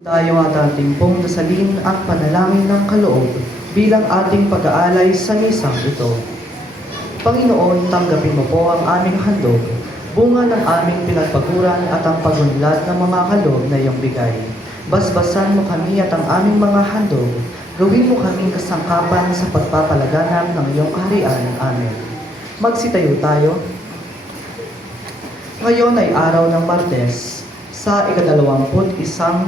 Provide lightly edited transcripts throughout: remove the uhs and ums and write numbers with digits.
Tayo at ating pong dasalin ang panalangin ng kaloob bilang ating pag-aalay sa misang ito. Panginoon, tanggapin mo po ang aming handog, bunga ng aming pinagpaguran at ang pagunlad ng mga kaloob na iyong bigay. Basbasan mo kami at ang aming mga handog, gawin mo kaming kasangkapan sa pagpapalaganap ng iyong kaharian. Amen. Magsitayo tayo. Ngayon ay araw ng Martes, sa ika-21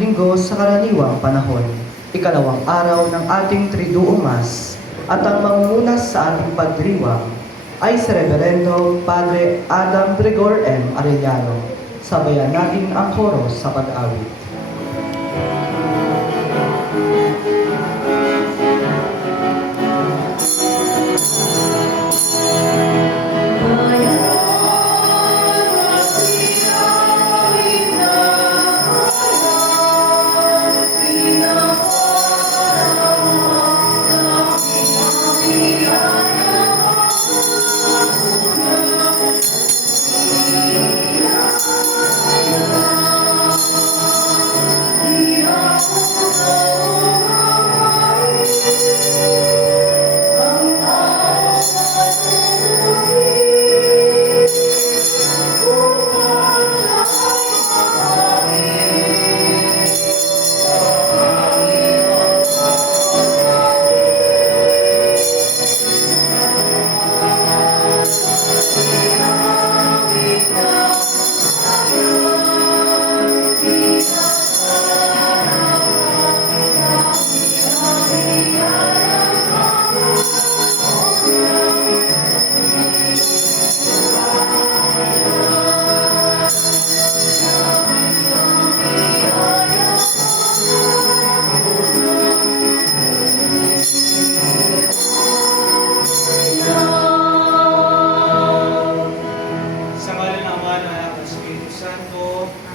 linggo sa karaniwang panahon, ikalawang araw ng ating Triduo Mass, at ang mangunguna sa ating pagdiriwang ay si Reverendo Padre Adam Gregor M. Arellano. Sabayan natin ang koro sa pag-awit.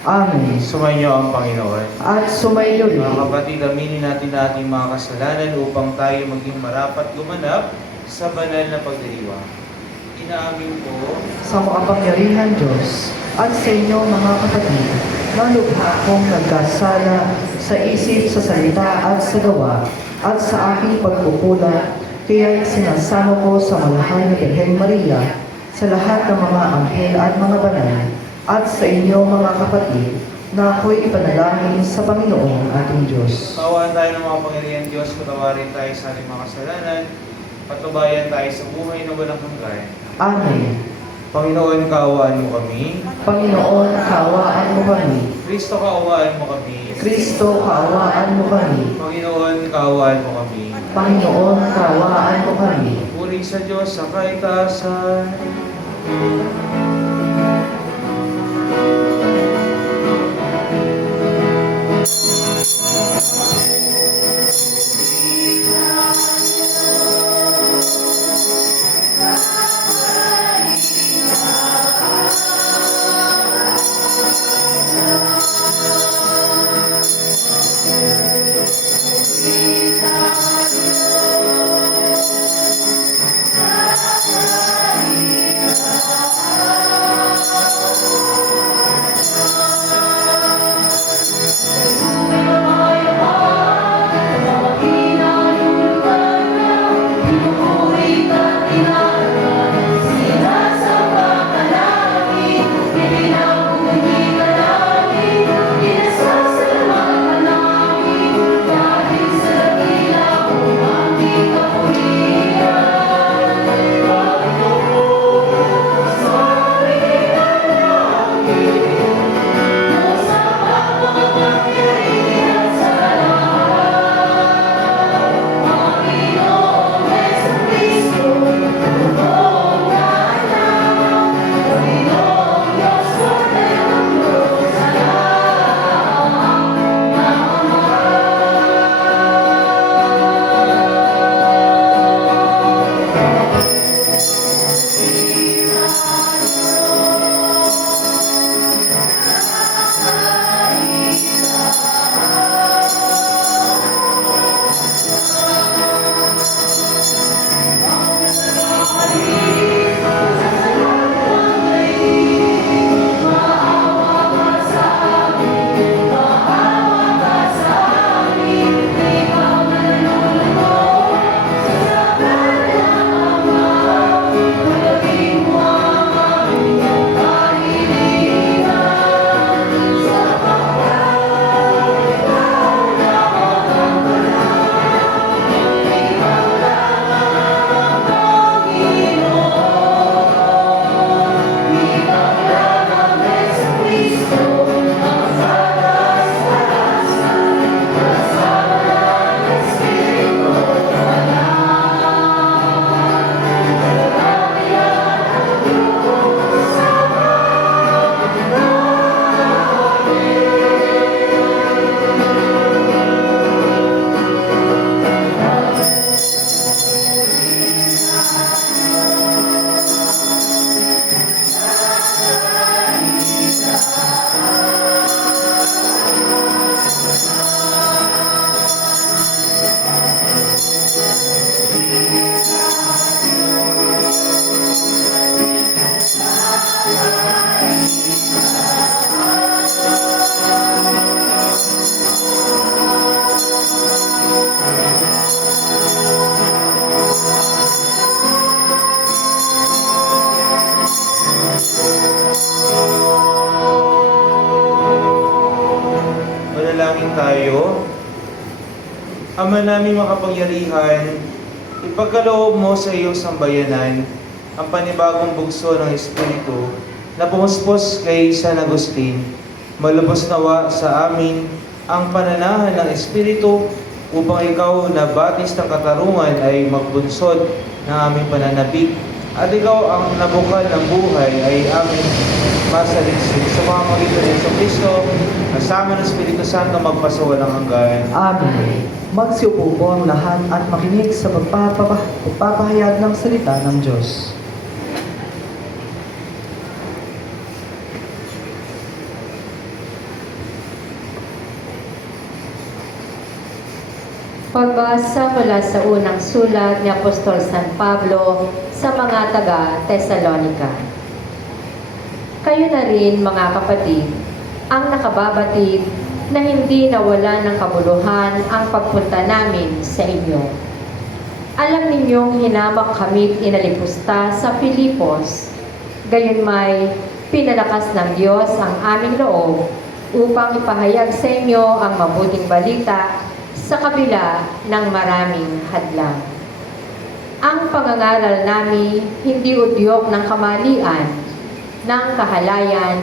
Amen. Sumainyo ang Panginoon. At sumayo rin. Mga kapatid, aminin natin na ating mga kasalanan upang tayo maging marapat gumanap sa banal na pagdiriwang. Inaamin ko Sa makapangyarihan Diyos at sa inyo mga kapatid, na lubha kong nagkasala sa isip, sa salita at sa gawa, at sa aking pagpupula, kaya sinasamo ko sa malahal na Birhen Maria, sa lahat ng mga anghel at mga banal, at sa inyo mga kapatid, na ako'y ipanalangin sa Panginoong ating Diyos. kaawaan tayo ng mga Panginoon Diyos, patawarin tayo sa ating mga kasalanan, patubayan tayo sa buhay na walang hanggan. Amen. Panginoon, kaawaan mo kami. Panginoon, kaawaan mo kami. Kristo, kaawaan mo kami. Kristo, kaawaan mo kami. Panginoon, kaawaan mo kami. Panginoon, kaawaan mo kami. Puri sa Diyos sa kaitaasan. tayo. Ama namin makapangyarihan, ipagkaloob mo sa iyong sambayanan ang panibagong bugso ng Espiritu na pumuspos kay San Agustin. Malubos nawa sa amin ang pananahan ng Espiritu upang ikaw na batis ng katarungan ay magbunsod ng aming pananabik at ikaw ang nabukal ng buhay ay aming masaliksik sa pamamagitan ng Yesu Kristo kasama ng Espiritu Santo magpasawalang hanggan. Amen. Magsiupo po ang lahat at makinig sa pagpapahayag ng salita ng Diyos. Pagbasa mula sa unang sulat ni Apostol San Pablo sa mga taga-Tesalonica. Kayo na rin, mga kapatid, ang nakababatid na hindi nawala ng kabuluhan ang pagpunta namin sa inyo. Alam ninyong hinamak kami't inalipusta sa Filipos, gayon may pinalakas ng Diyos ang aming loob upang ipahayag sa inyo ang mabuting balita sa kabila ng maraming hadlang. Ang pangangaral namin hindi udyok ng kamalian, ng kahalayan,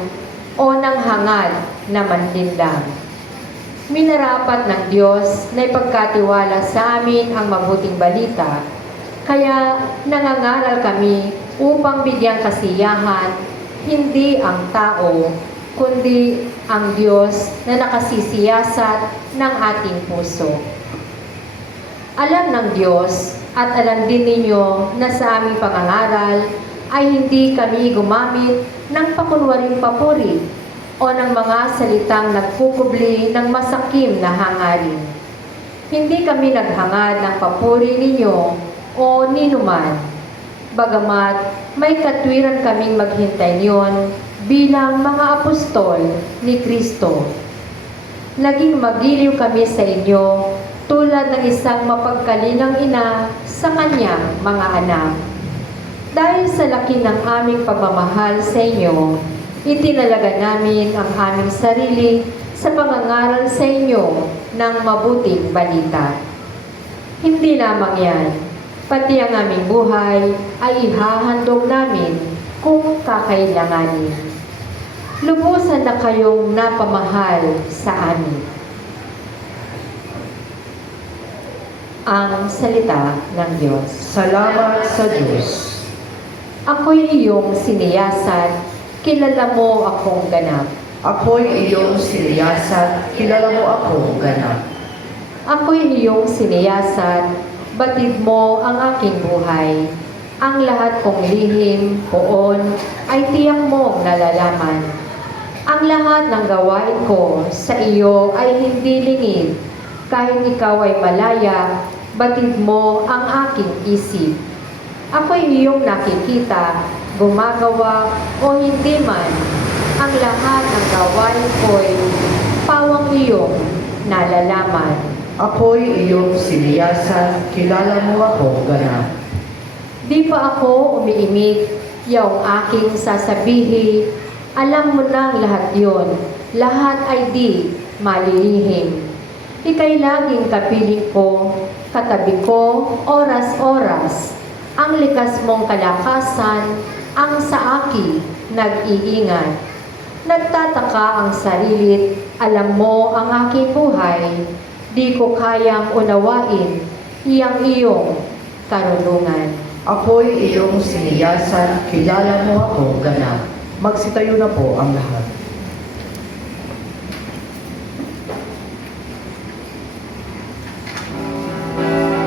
o ng hangad na manlinlang. Minarapat ng Diyos na ipagkatiwala sa amin ang mabuting balita, kaya nangangaral kami upang bigyang kasiyahan, hindi ang tao, kundi ang Diyos na nakasisiyasat ng ating puso. Alam ng Diyos at alam din ninyo na sa aming pangangaral ay hindi kami gumamit ng pakunwaring papuri o ng mga salitang nagkukubli ng masakim na hangarin. Hindi kami naghangad ng papuri ninyo o ninuman, bagamat may katwiran kaming maghintay niyon bilang mga apostol ni Kristo. Naging magiliw kami sa inyo tulad ng isang mapagkalinang ina sa kanyang mga anak. Dahil sa laki ng aming pagmamahal sa inyo, itinalaga namin ang aming sarili sa pangangaral sa inyo ng mabuting balita. Hindi lamang yan, pati ang aming buhay ay ihahandog namin kung kakailanganin. Lubusan na kayong napamahal sa amin. Ang salita ng Diyos. Salamat sa Diyos. Ako'y iyong siniyasan, kilala mo akong ganap. Ako'y iyong siniyasan, kilala mo akong ganap. Ako'y iyong siniyasan, batid mo ang aking buhay. Ang lahat kong lihim, poon, ay tiyak mong nalalaman. Ang lahat ng gawain ko sa iyo ay hindi lingid. Kahit ikaw ay malaya, batid mo ang aking isip. Ako'y iyong nakikita, gumagawa o hindi man. Ang lahat ng gawain ko'y pawang iyong nalalaman. Ako'y iyong siniyasan, kilala mo akong ganap. Di pa ako umiimik, yung aking sasabihin, alam mo nang lahat yon, lahat ay di malilihim. Ika'y laging kapiling ko, katabi ko, oras-oras. Ang likas mong kalakasan, ang sa akin nag-iingat. Nagtataka ang sarilit, alam mo ang aking buhay. Di ko kayang unawain, iyang iyong karunungan. Ako'y iyong siniyasan, kilala mo akong ganap. Magsitayo na po ang lahat. Hallelujah.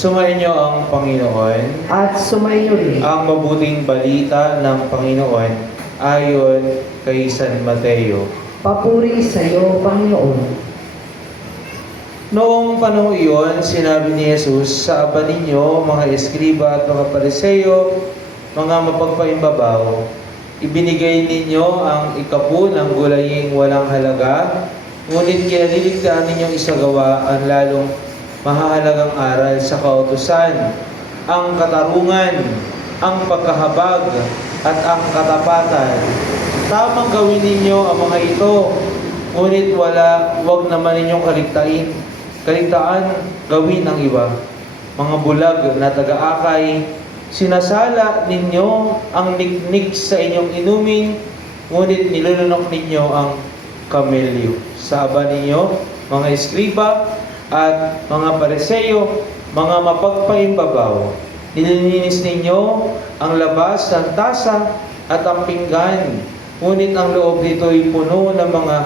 Sumainyo ang Panginoon. At sumainyo rin. Ang mabuting balita ng Panginoon ayon kay San Mateo. Papuri sa iyo, Panginoon. Noong panahon iyon, sinabi ni Jesus, sa aba ninyo, mga eskriba at mga pariseyo, mga mapagpaimbabaw, ibinigay ninyo ang ikapu ng gulaying walang halaga, ngunit kinaliligtaan ninyong isagawa ang lalong mahahalagang aral sa kautusan, ang katarungan, ang pagkahabag, at ang katapatan. Tamang gawin ninyo ang mga ito, ngunit wag naman ninyong kaligtaan gawin ang iba. Mga bulag na taga-akay, sinasala ninyo ang niknik sa inyong inumin, ngunit nilulunok ninyo ang kamelyo. Sa aba ninyo, mga eskriba at mga pariseyo, mga mapagpaimbabaw, nililinis ninyo ang labas ng tasa at ang pinggan, ngunit ang loob nito ay puno ng mga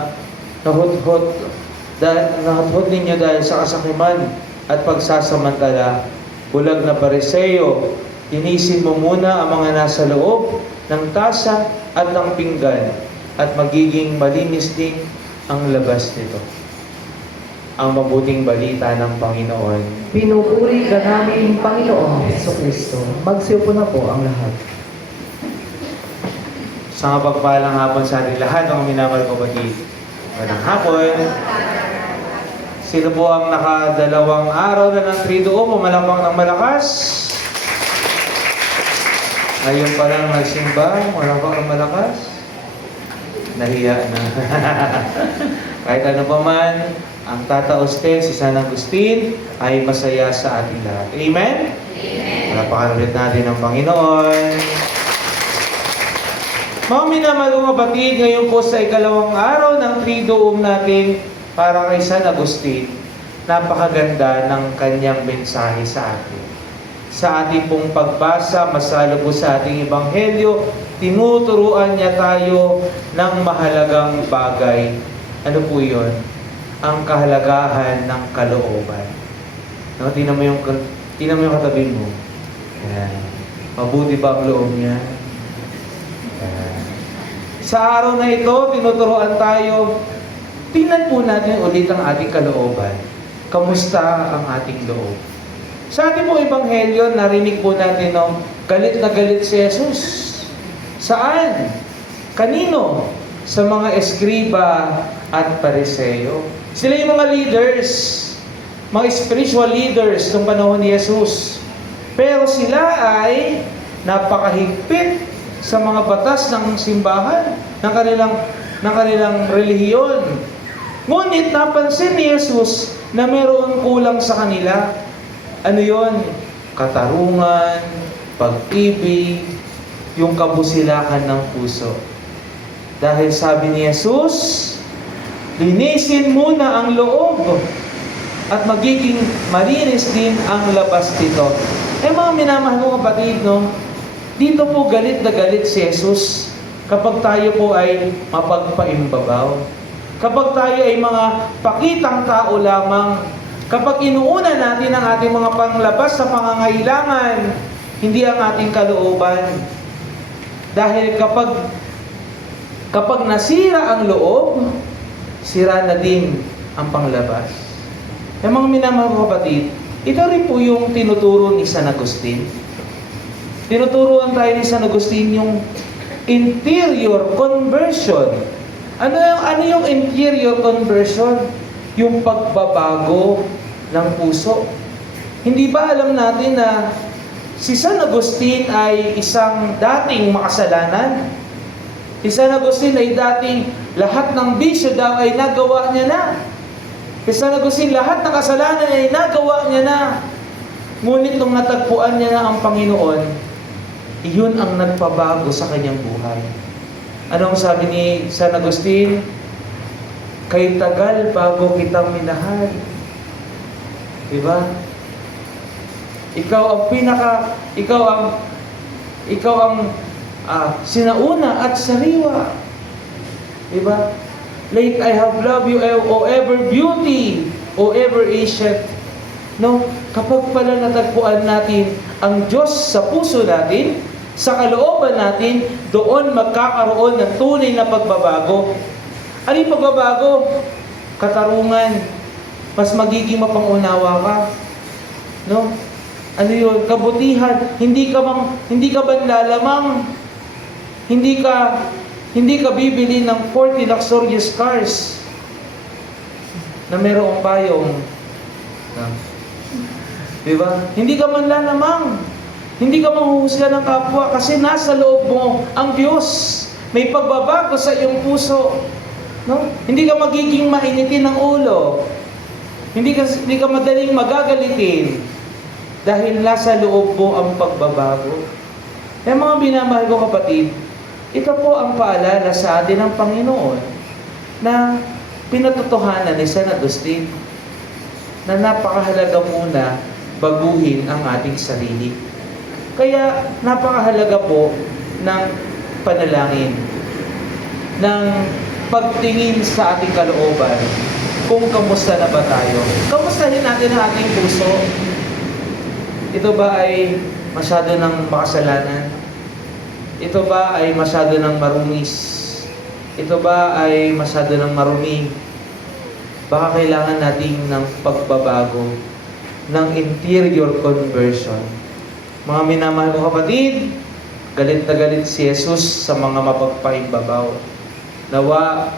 nahuthot ninyo dahil sa kasakiman at pagsasamantala. Bulag na pariseyo, linisin mo muna ang mga nasa loob ng tasa at ng pinggan, at magiging malinis din ang labas nito. Ang mabuting balita ng Panginoon. Pinupuri ka namin, Panginoong Jesucristo. Magsiupo na po ang lahat. Sa pagpalang hapon sa ating lahat, ang minamahal ko kapatid. Magandang hapon. Sino po ang nakadalawang araw na ng Triduo, pumalakpak ng malakas? Ngayon pa lang nagsimba, malakpak ng malakas? Nahiya na. Kahit ano pa man, ang Tata Austen, si San Agustin, ay masaya sa ating lahat. Amen? Amen. Palapakan ulit natin ang Panginoon. Mga minamahal kong kapatid, ngayon po sa ikalawang araw ng Triduum natin para kay San Agustin, napakaganda ng kanyang mensahe sa atin. Sa ating pong pagbasa, masalo po sa ating Ebanghelyo, tinuturuan niya tayo ng mahalagang bagay. Ano po yun? Ang kahalagahan ng kalooban. No, tingnan mo yung katabi mo. Ayan. Mabuti ba ang loob niya? Ayan. Sa araw na ito, tinuturuan tayo, tingnan po natin ulit ang ating kalooban. Kamusta ang ating loob? Sa ating po Ebanghelyo, narinig po natin, no, galit na galit si Jesus. Saan? Kanino? Sa mga eskriba at pariseyo. Sila yung mga leaders, mga spiritual leaders ng panahon ni Jesus. Pero sila ay napakahigpit sa mga batas ng simbahan, ng kanilang relihiyon. Ngunit napansin ni Jesus na mayroon kulang sa kanila. Ano yon? Katarungan, pag-ibig, yung kabusilakan ng puso. Dahil sabi ni Jesus, linisin muna ang loob at magiging malinis din ang labas nito. Mga minamahal mo kapatid, no? Dito po galit na galit si Jesus kapag tayo po ay mapagpaimbabaw. Kapag tayo ay mga pakitang tao lamang, kapag inuuna natin ang ating mga panglabas sa pangangailangan, hindi ang ating kalooban. Dahil kapag nasira ang loob, sira na din ang panglabas. Mga minamahal ko kapatid, ito rin po yung tinuturo ni San Agustin. Tinuturuan tayo ni San Agustin yung interior conversion. Ano yung interior conversion? Yung pagbabago ng puso. Hindi ba alam natin na si San Agustin ay isang dating makasalanan? Si San Agustin ay dating lahat ng bisyo daw ay nagawa niya na. Si San Agustin lahat ng kasalanan ay nagawa niya na. Ngunit nung natagpuan niya na ang Panginoon, iyon ang nagpabago sa kanyang buhay. Anong sabi ni San Agustin? Kay tagal bago kitang minahal. Diba? Ikaw ang sinauna at sariwa. Diba? Late I have loved you, O ever beauty, O ever ancient. No, kapag pala natagpuan natin ang Diyos sa puso natin, sa kalooban natin, doon magkakaroon ng tunay na pagbabago. Ano yung pagbabago? Katarungan. Mas magiging mapangunawa ka. No? Ano yun? Kabutihan. Hindi ka banlalamang. Hindi ka bibili ng 40 luxurious cars na mayroong payong. Diba? Hindi ka manlalamang. Hindi ka manghuhusga ng kapwa kasi nasa loob mo ang Diyos. May pagbabago sa iyong puso. No? Hindi ka magiging mainitin ng ulo. Hindi ka madaling magagalitin dahil nasa loob mo ang pagbabago. Kaya mga minamahal ko kapatid, ito po ang paalala sa atin ng Panginoon na pinatotohanan ni San Agustin na napakahalaga muna baguhin ang ating sarili. Kaya napakahalaga po ng panalangin, ng pagtingin sa ating kalooban kung kamusta na ba tayo. Kamustahin natin ang ating puso. Ito ba ay masyado ng makasalanan? Ito ba ay masyado ng marumis? Ito ba ay masyado ng marumi? Baka kailangan natin ng pagbabago, ng interior conversion. Mga minamahal ko kapatid, galit na galit si Jesus sa mga mapagpaimbabaw. Nawa,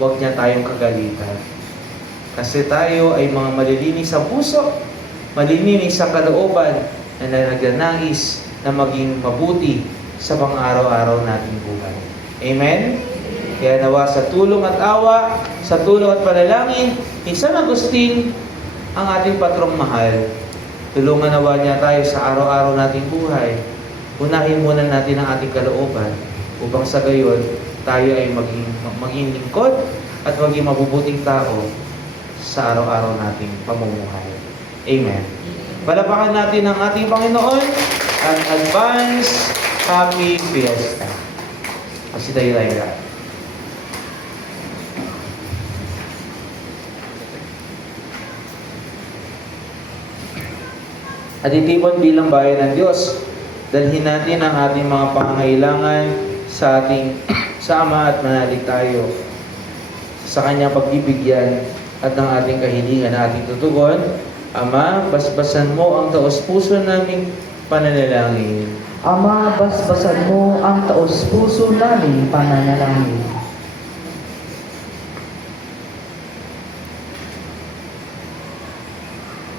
huwag niya tayong kagalitan. Kasi tayo ay mga malilinis sa puso, malilinis sa kalooban, na nagnanais na maging mabuti sa mga araw-araw nating buhay. Amen? Kaya nawa sa tulong at awa, sa tulong at panalangin, ni San Agustin, ang ating patrong mahal, tulungan nawa niya tayo sa araw-araw nating buhay. Unahin muna natin ang ating kalooban upang sa gayon, tayo ay maging lingkod at maging mabubuting tao sa araw-araw nating pamumuhay. Amen. Palapakan natin ang ating Panginoon at advance Happy Fiesta. Kasi tayo tayo. At itipon bilang bayan ng Diyos, dalhin natin ang ating mga pangangailangan sa Ama at manalig tayo sa Kanyang pagbibigyan at ng ating kahilingan na ating tutugon. Ama, basbasan mo ang taos-puso naming pananalangin. Ama, basbasan mo ang taos-puso naming pananalangin.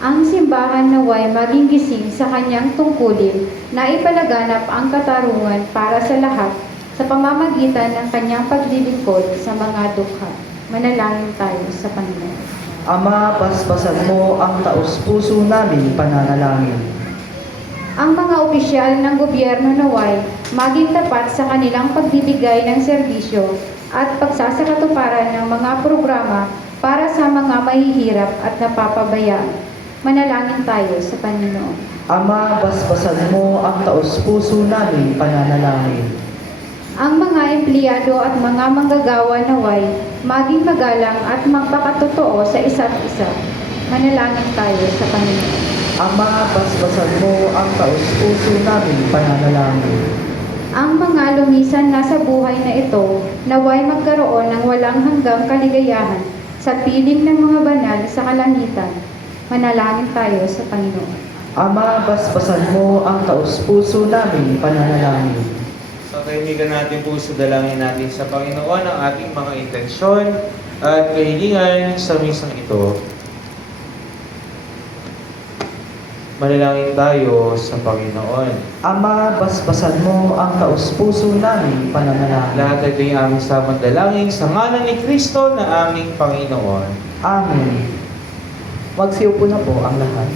Ang simbahan naway maging gising sa kanyang tungkulin na ipalaganap ang katarungan para sa lahat sa pamamagitan ng kanyang paglilingkod sa mga dukha. Manalangin tayo sa Panginoon. Ama, basbasan mo ang taos-puso naming pananalangin. Ang mga opisyal ng gobyerno naway maging tapat sa kanilang pagbibigay ng serbisyo at pagsasakatuparan ng mga programa para sa mga mahihirap at napapabayaan. Manalangin tayo sa Panginoon. Ama, basbasan mo ang taos-puso naming pananalangin. Ang mga empleyado at mga manggagawa naway maging magalang at magpakatotoo sa isa't isa. Manalangin tayo sa Panginoon. Ama, basbasan mo ang taos-puso naming pananalangin. Ang mga lumisan na sa buhay na ito naway magkaroon ng walang hanggang kaligayahan sa piling ng mga banal sa kalangitan. Manalangin tayo sa Panginoon. Ama, basbasan mo ang taos-puso naming pananalangin. Sa kahilingan natin po, dalangin natin sa Panginoon ang ating mga intensyon at kahilingan sa misang ito. Manalangin tayo sa Panginoon. Ama, basbasan mo ang taos-puso naming pananalangin. Lahat ito yung aming samang dalangin sa ngalan ni Kristo na aming Panginoon. Amen. Magsiupo na po ang lahat.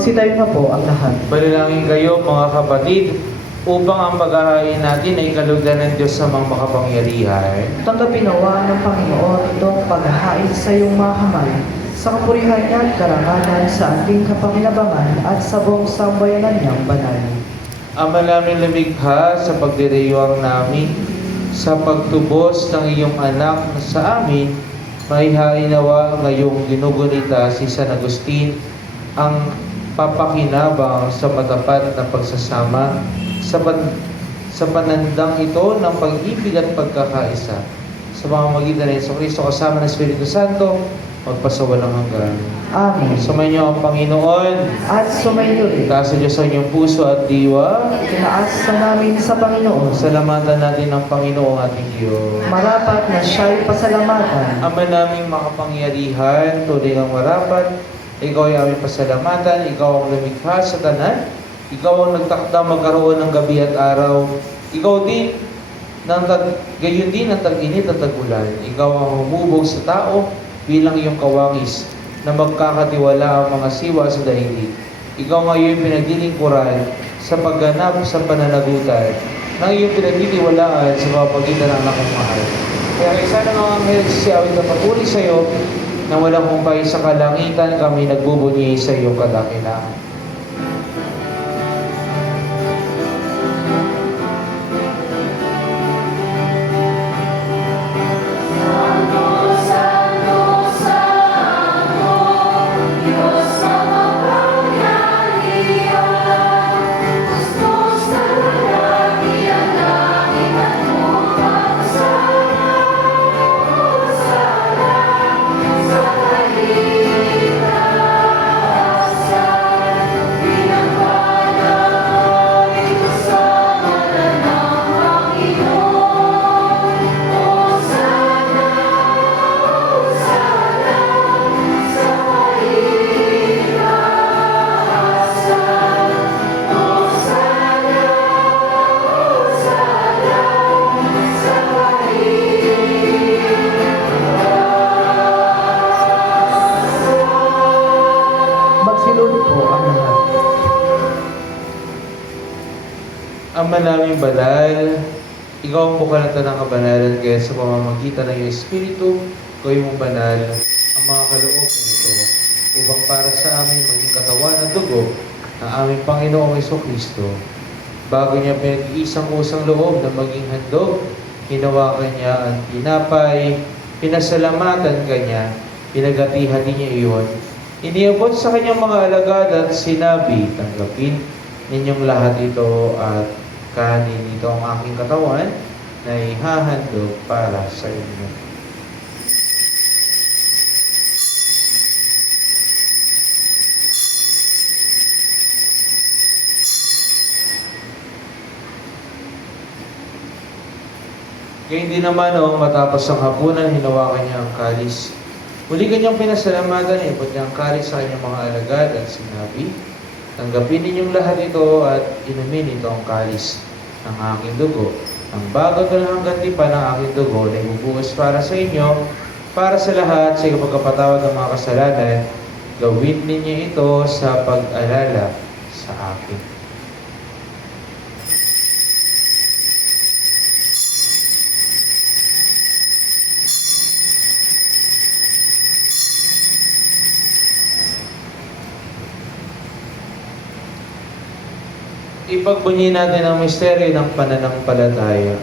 Magsitayo na po ang lahat. Balilangin kayo mga kapatid upang ang paghahain natin ay kalugdan ng Diyos sa mga makapangyarihan. Tanggapin nawa ng Panginoon itong paghahain sa iyong mga kamay, sa kapurihan niya at karangalan sa ating kapakinabangan at sa buong sambayanan niyang banal. Ama namin lumikha sa pagdiriwang namin, sa pagtubos ng iyong anak sa amin, maihain nawa ngayong ginugunita si San Agustin ang papakinabang sa matapat na pagsasama sa panandang ito ng pag-ibig at pagkakaisa. Sa pamamagitan ng Yesu Cristo kasama ng Espiritu Santo, magpasawalang hanggan. Amen. Sumayin niyo ang Panginoon. At sumayo rin. Taas sa Diyos ang inyong puso at diwa. Tinaas sa namin sa Panginoon. Salamatan natin ang Panginoong ating Diyos. Marapat na siya'y pasalamatan. Ama naming makapangyarihan, tunay ang marapat, ikaw ay aming pasalamatan, ikaw ang lumikha sa tanan, ikaw ang nagtakda magkaroon ng gabi at araw, ikaw din, gayon din ang tag-init at tag-ulan, ikaw ang humubog sa tao bilang iyong kawangis na magkakatiwala ang mga siwa sa daigdig. Ikaw ngayon pinaglilingkuran sa pagganap sa pananagutan ng iyong pinagtitiwalaan sa pagitan ng anak mong mahal. Kaya isa na nga ang nagsisiyawit na papuri sa iyo na walang humpay sa kalangitan kami nagbubunyi sa iyong kadakilaan. Magsilod po ang lahat. Ama naming banal, ikaw ang bukalatan ng kabanalan kaya sa pamamagitan ng iyong Espiritu, gawin mong banal ang mga kaloob nito upang para sa amin maging katawan at dugo ng aming Panginoong Jesucristo. Bago niya pinag-iisang usang loob na maging handog, hinawakan niya ang tinapay, pinasalamatan kanya, pinagati-hati niya iyon, iniabot sa kanyang mga alagad at sinabi, tanggapin ninyong lahat ito at kanin ito ang aking katawan na ihahandog para sa inyo. Gayun din naman matapos ang hapunan, hinawakan niya ang kalis. Muli kanyang pinasalamatan, ipot niya ang kalis sa kanyang mga alagad at sinabi, tanggapin ninyong lahat ito at inumin ito ang kalis ng aking dugo. Ang bago at hanggang tipan ng aking dugo na ibubuhos para sa inyo, para sa lahat sa pagkapatawad ng mga kasalanan, gawin ninyo ito sa pag-alala sa akin. Ipagbunyi natin ang misteryo ng pananampalataya.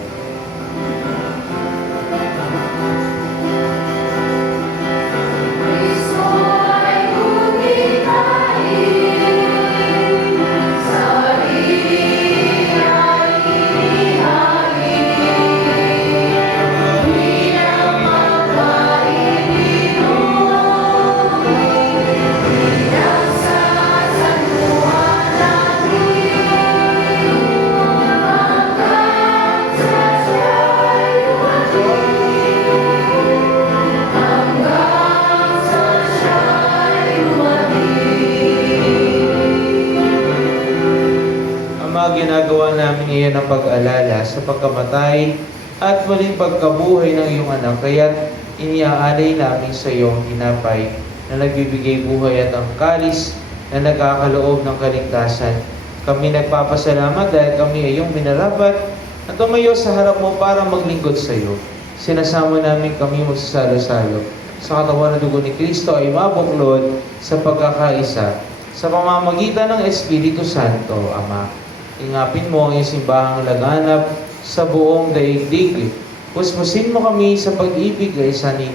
Ginagawa namin iyon ang pag-alala sa pagkamatay at muling pagkabuhay ng iyong anak, kaya't iniaalay namin sa iyo ang tinapay na nagbibigay buhay at ang kalis na nagkakaloob ng kaligtasan. Kami nagpapasalamat dahil kami ay iyong minarapat at tumayo sa harap mo para maglingkod sa iyo. Sinasama namin kami magsasalo-salo sa katawan ng dugo ni Kristo ay mabuklod sa pagkakaisa sa pamamagitan ng Espiritu Santo, Ama. Ingapin mo ang iyong simbahang laganap sa buong daigdig. Puspusin mo kami sa pag-ibig ay sanig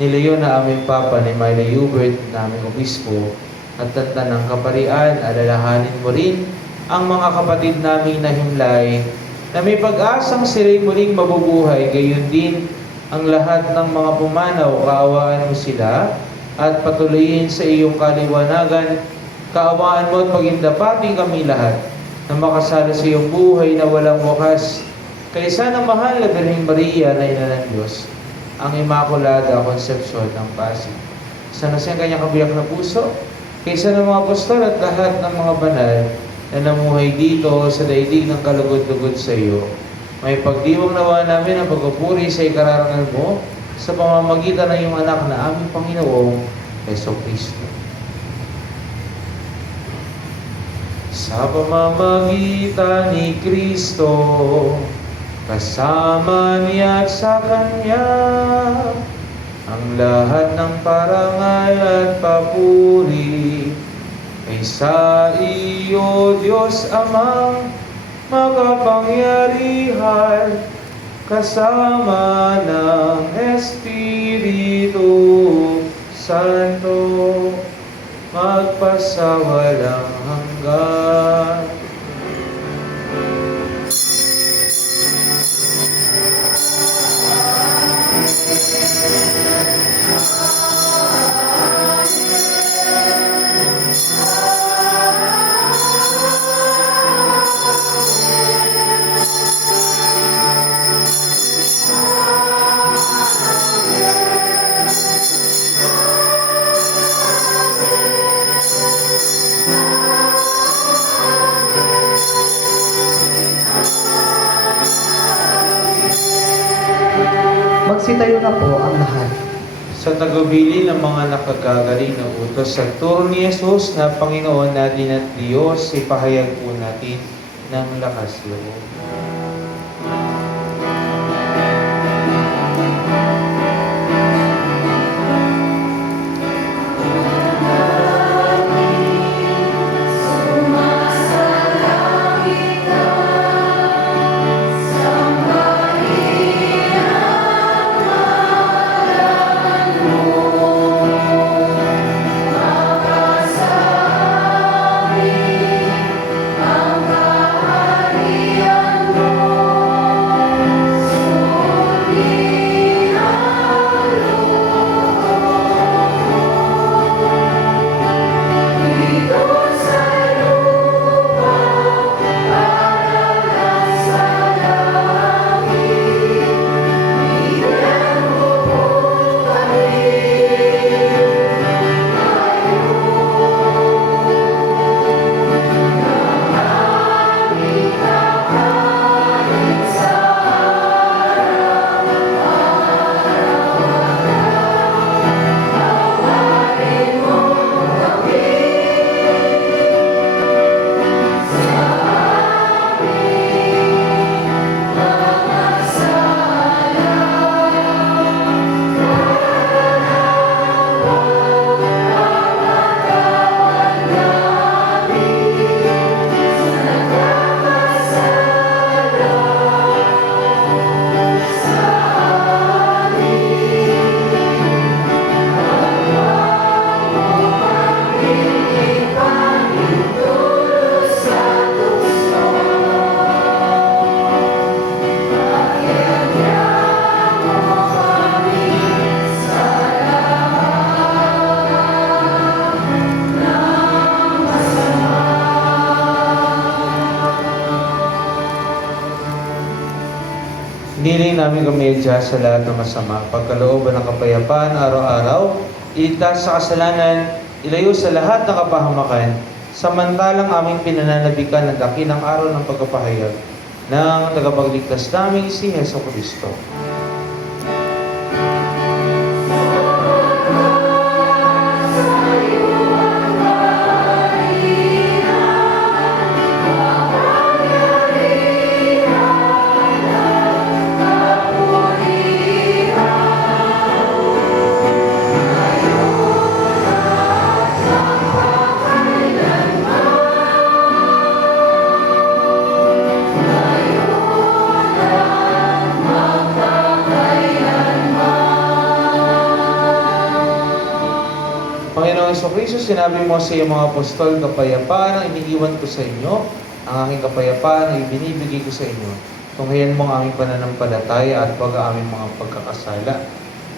nilayo na aming Papa ni Myla Hubert, naming Obispo, at tanda ng kaparian, alalahanin mo rin ang mga kapatid naming nahimlay na may pag-asang sila'y muling mabubuhay, gayon din ang lahat ng mga pumanaw, kaawaan mo sila at patuloyin sa iyong kaliwanagan. Kaawaan mo at pagindapating kami lahat na makasala sa iyong buhay na walang wakas. Kaysa ng mahal na Birheng Maria na ina ng Diyos, ang Immaculada Concepcion ng Pasig. Sana sa kanyang kabiyak na puso, kaysa ng mga apostol at lahat ng mga banal na namuhay dito sa daigdig ng kalugod-lugod sa iyo. May pagdiwang nawa namin ang pagpupuri sa ikararangal mo sa pamamagitan ng iyong anak na aming Panginoong Jesucristo. Sa pamamagitan ni Kristo, kasama niya at sa Kanya, ang lahat ng parangal at papuri ay sa iyo, Diyos Amang makapangyarihan, kasama ng Espiritu Santo, magpasawalang hanggan. Magsitayo na po ang lahat. Sa tagubili ng mga nakagagaling na utos sa turo ni Jesus na Panginoon natin at Diyos, ipahayag po natin ng lakas loob. Hiniling namin kami dyan sa lahat ng masama, pagkalooban ng kapayapaan araw-araw, iligtas sa kasalanan, ilayo sa lahat ng kapahamakan, samantalang aming pinananabikan ng dakilang araw ng pagkapahayag ng tagapagligtas naming si Heso Kristo. Panginoong Jesucristo, sinabi mo sa iyong mga apostol, kapayapaan ang iniiwan ko sa inyo, ang aking kapayapaan ang ibinibigay ko sa inyo. Tunghayan mo ang aming pananampalataya at wag ang aming mga pagkakasala.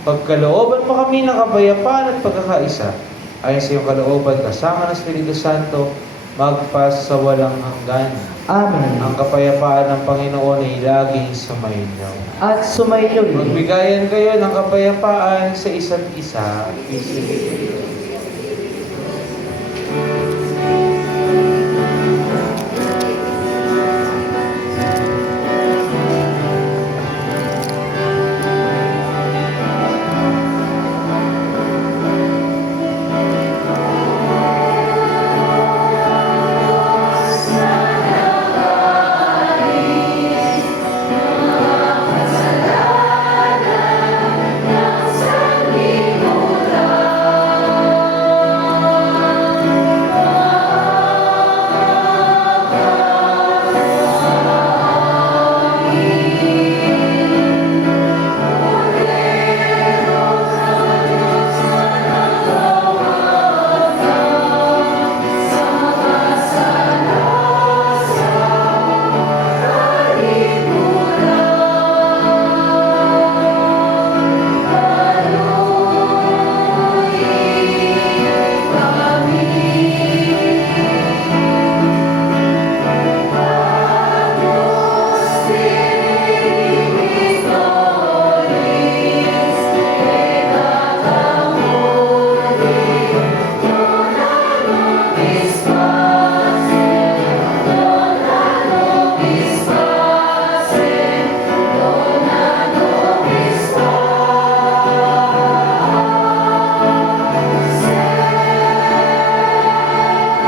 Pagkalooban mo kami ng kapayapaan at pagkakaisa, ayon sa iyong kalooban, kasama ng Espiritu Santo, magpas sa walang hanggan. Amen. Ang kapayapaan ng Panginoon ay laging sumainyo. At sumainyo rin. Magbigayan kayo ng kapayapaan sa isa't isa.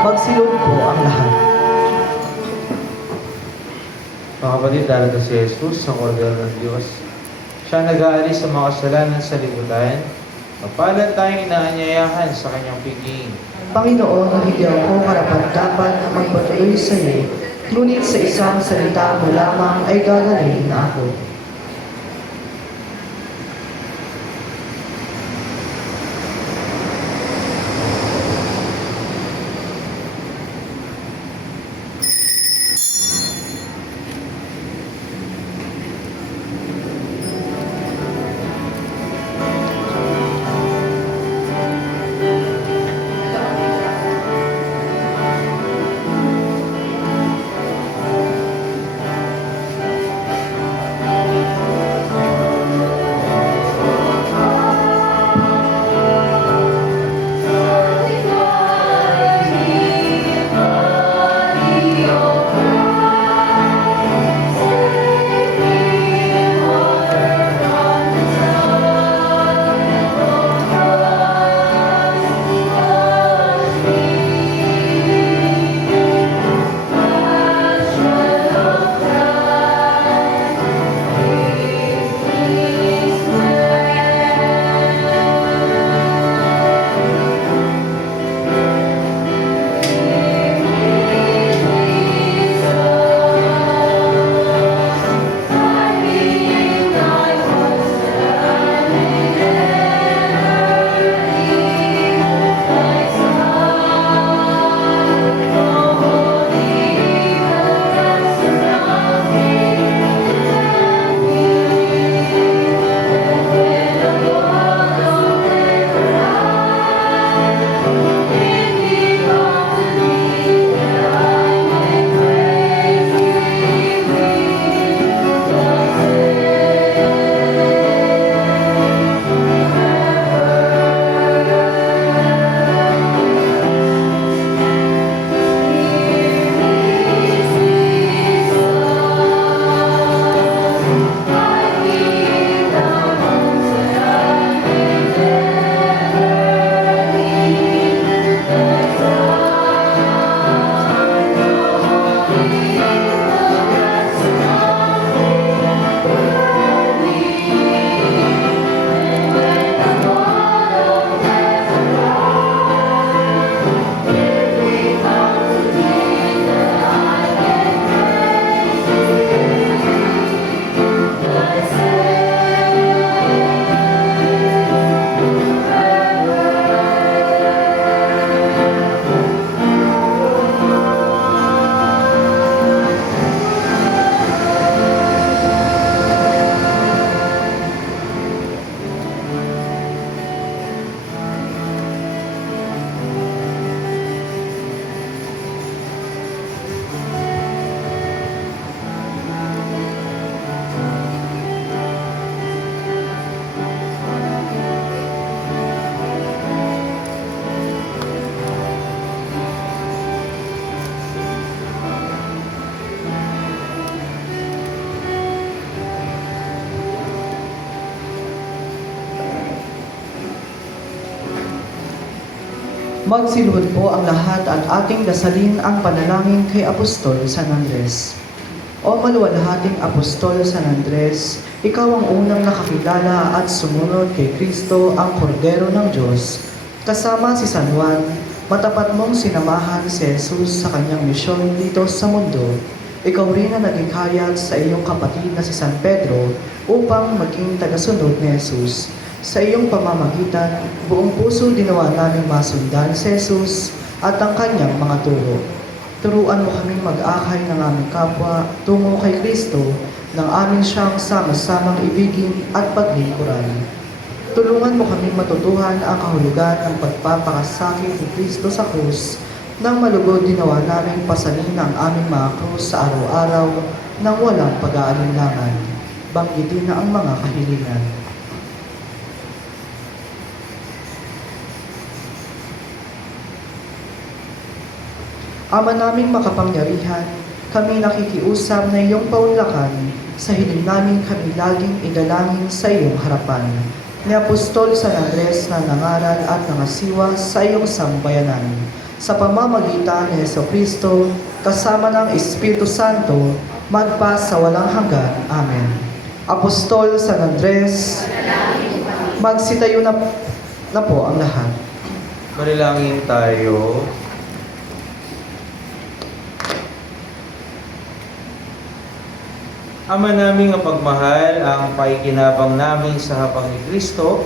Magsilod po ang lahat. Mga kapatid, darating si Jesus, ang Kordero ng Diyos. Siya nag-aalis sa mga kasalanan sa libutan. Mapalad tayong inaanyayahan sa kanyang piging. Panginoon, hindi ako karapat-dapat na magpatuloy sa iyo, ngunit sa isang salita mo lamang ay gagawin na ako. Magsiluhod po ang lahat at ating dasalin ang panalangin kay Apostol San Andres. O maluwalhating Apostol San Andres, ikaw ang unang nakakilala at sumunod kay Kristo ang Kordero ng Diyos. Kasama si San Juan, matapat mong sinamahan si Jesus sa kanyang misyon dito sa mundo. Ikaw rin ang naging hayag sa iyong kapatid na si San Pedro upang maging tagasunod ni Jesus. Sa iyong pamamagitan, buong puso ginawa naming masundan si Jesus at ang kanyang mga turo. Turuan mo kaming mag-akay ng aming kapwa tungo kay Kristo nang amin siyang sama-samang ibigin at paglingkuran. Tulungan mo kaming matutuhan ang kahulugan ng pagpapakasakit ni Kristo sa krus nang malugod ginawa naming pasalin ang aming mga krus sa araw-araw nang walang pag-aalinlangan. Banggitin na ang mga kahilingan. Ama naming makapangyarihan, kami nakikiusap na iyong paunlakan sa hiling namin kami laging idalangin sa iyong harapan. Ni Apostol San Andres na nangaral at nangasiwa sa iyong sambayanan. Sa pamamagitan ni Jesucristo, kasama ng Espiritu Santo, magpa sa walang hanggan. Amen. Apostol San Andres, magsitayo na po ang lahat. Manalangin tayo. Ama naming mapagmahal, ang paikinabang namin sa hapag ni Kristo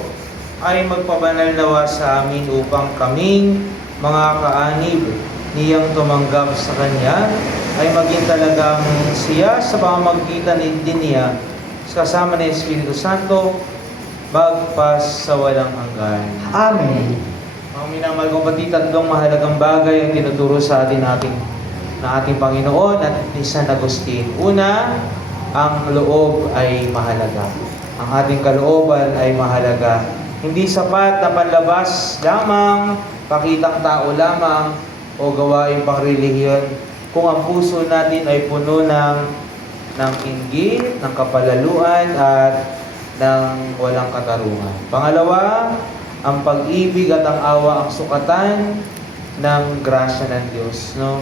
ay magpabanal nawa sa amin upang kaming mga kaanib niyang tumanggap sa Kanya ay maging talagang siya sa pamamagitan din niya kasama ng Espiritu Santo magpas sa walang hanggan. Amen. Mga minamahal kong kapatid, tatlong mahalagang bagay ang tinuturo sa atin na ating Panginoon at ni San Agustin. Una, ang loob ay mahalaga. Ang ating kalooban ay mahalaga. Hindi sapat na panlabas lamang, pakitang tao lamang, o gawain pang relihiyon kung ang puso natin ay puno ng inggit, ng kapalaluan, at ng walang katarungan. Pangalawa, ang pag-ibig at ang awa ang sukatan ng grasya ng Diyos. No?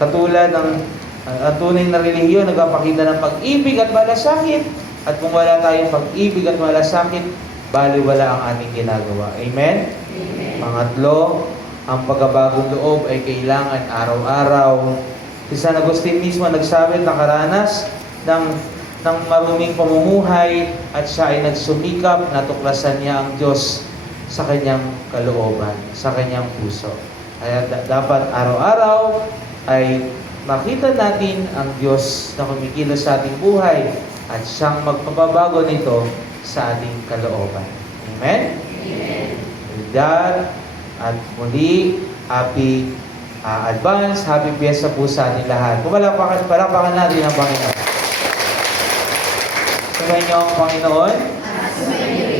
Katulad ng ang tunay na relihiyon, nagpapakita ng pag-ibig at malasakit. At kung wala tayong pag-ibig at malasakit, baliwala ang ating ginagawa. Amen? Amen. Pangatlo, ang pagkabagong loob ay kailangan araw-araw. Si San Agustin mismo nagsabi at nakaranas ng maruming pamumuhay at siya ay nagsumikap, natuklasan niya ang Diyos sa kanyang kalooban, sa kanyang puso. Kaya dapat araw-araw ay makita natin ang Diyos na kumikilos sa ating buhay at siyang magpapabago nito sa ating kalooban. Amen? Amen. With that, at muli, happy advance, happy fiesta po sa ating lahat. Palakpakan natin ang Panginoon. Sabay niyo ang Panginoon.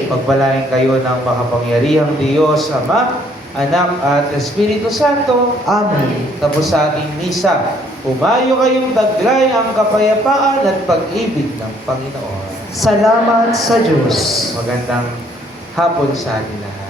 Pagpalain kayo ng makapangyarihang Diyos, Ama, Anak at Espiritu Santo. Amen. Tapos sa ating misa, umayo kayong taglay ang kapayapaan at pag-ibig ng Panginoon. Salamat sa Diyos. Magandang hapon sa ating lahat.